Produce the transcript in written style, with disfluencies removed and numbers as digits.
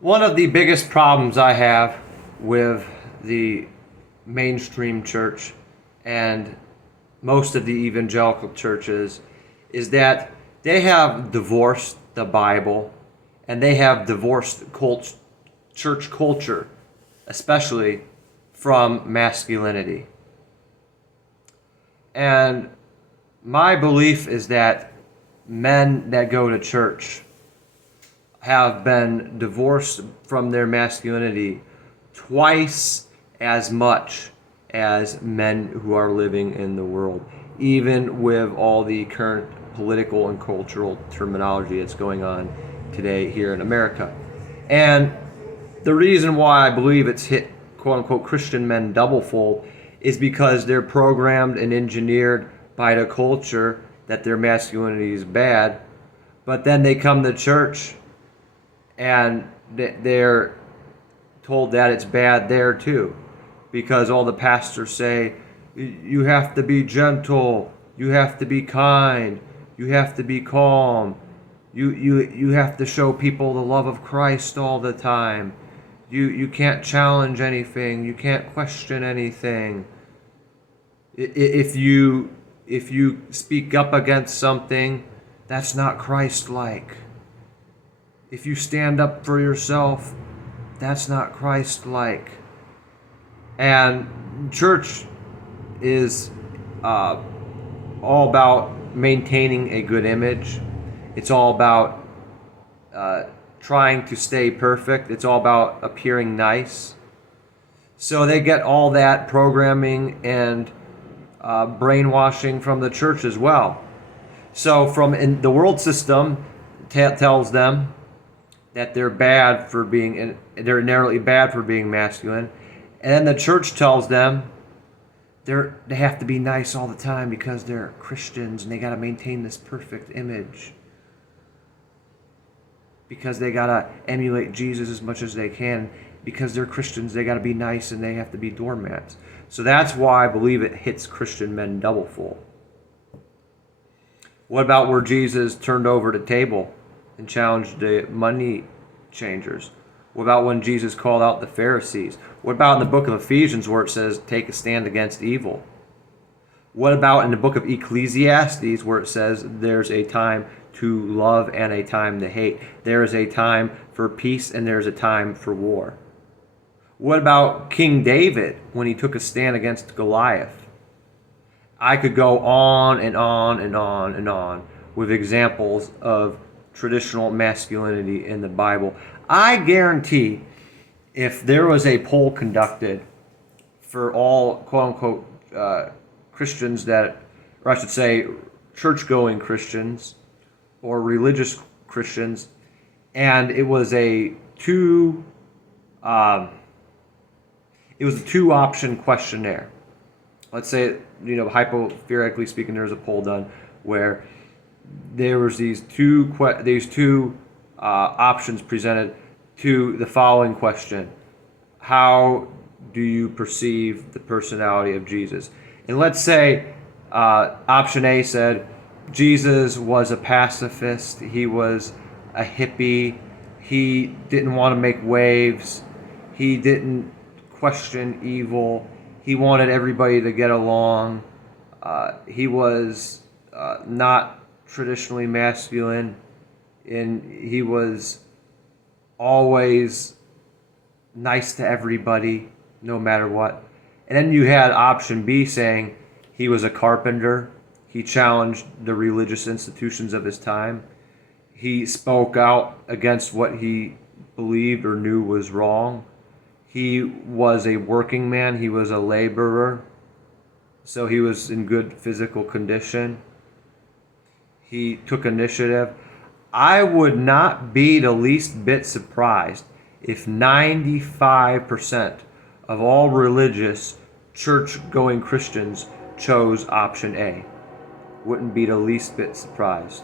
One of the biggest problems I have with the mainstream church and most of the evangelical churches is that they have divorced the Bible and they have divorced church culture, especially from masculinity. And my belief is that men that go to church have been divorced from their masculinity twice as much as men who are living in the world, even with all the current political and cultural terminology that's going on today here in America. And the reason why I believe it's hit quote unquote Christian men double fold is because they're programmed and engineered by the culture that their masculinity is bad, but then they come to church and they're told that it's bad there too, because all the pastors say you have to be gentle, you have to be kind, you have to be calm, you have to show people the love of Christ all the time, you can't challenge anything, you can't question anything. If you speak up against something, that's not Christ-like. If you stand up for yourself, that's not Christ-like. And church is all about maintaining a good image. It's all about trying to stay perfect. It's all about appearing nice. So they get all that programming and brainwashing from the church as well. So from the world system tells them that they're inherently bad for being masculine, and then the church tells them they have to be nice all the time because they're Christians and they got to maintain this perfect image, because they got to emulate Jesus as much as they can. Because they're Christians, they got to be nice and they have to be doormats. So that's why I believe it hits Christian men double full. What about where Jesus turned over the table and challenged the money changers? What about when Jesus called out the Pharisees? What about in the book of Ephesians where it says, take a stand against evil? What about in the book of Ecclesiastes where it says there's a time to love and a time to hate? There is a time for peace and there's a time for war. What about King David when he took a stand against Goliath? I could go on and on and on and on with examples of traditional masculinity in the Bible. I guarantee if there was a poll conducted for all quote-unquote Christians that, or I should say church-going Christians or religious Christians, and it was a two-option questionnaire. Let's say, hypothetically speaking, there's a poll done where there was these two options presented to the following question: how do you perceive the personality of Jesus? And let's say option A said Jesus was a pacifist, he was a hippie, he didn't want to make waves, he didn't question evil, he wanted everybody to get along, he was not traditionally masculine, and he was always nice to everybody no matter what. And then you had option B saying he was a carpenter, he challenged the religious institutions of his time, he spoke out against what he believed or knew was wrong, he was a working man, he was a laborer, so he was in good physical condition, he took initiative. I would not be the least bit surprised if 95% of all religious church-going Christians chose option A. Wouldn't be the least bit surprised.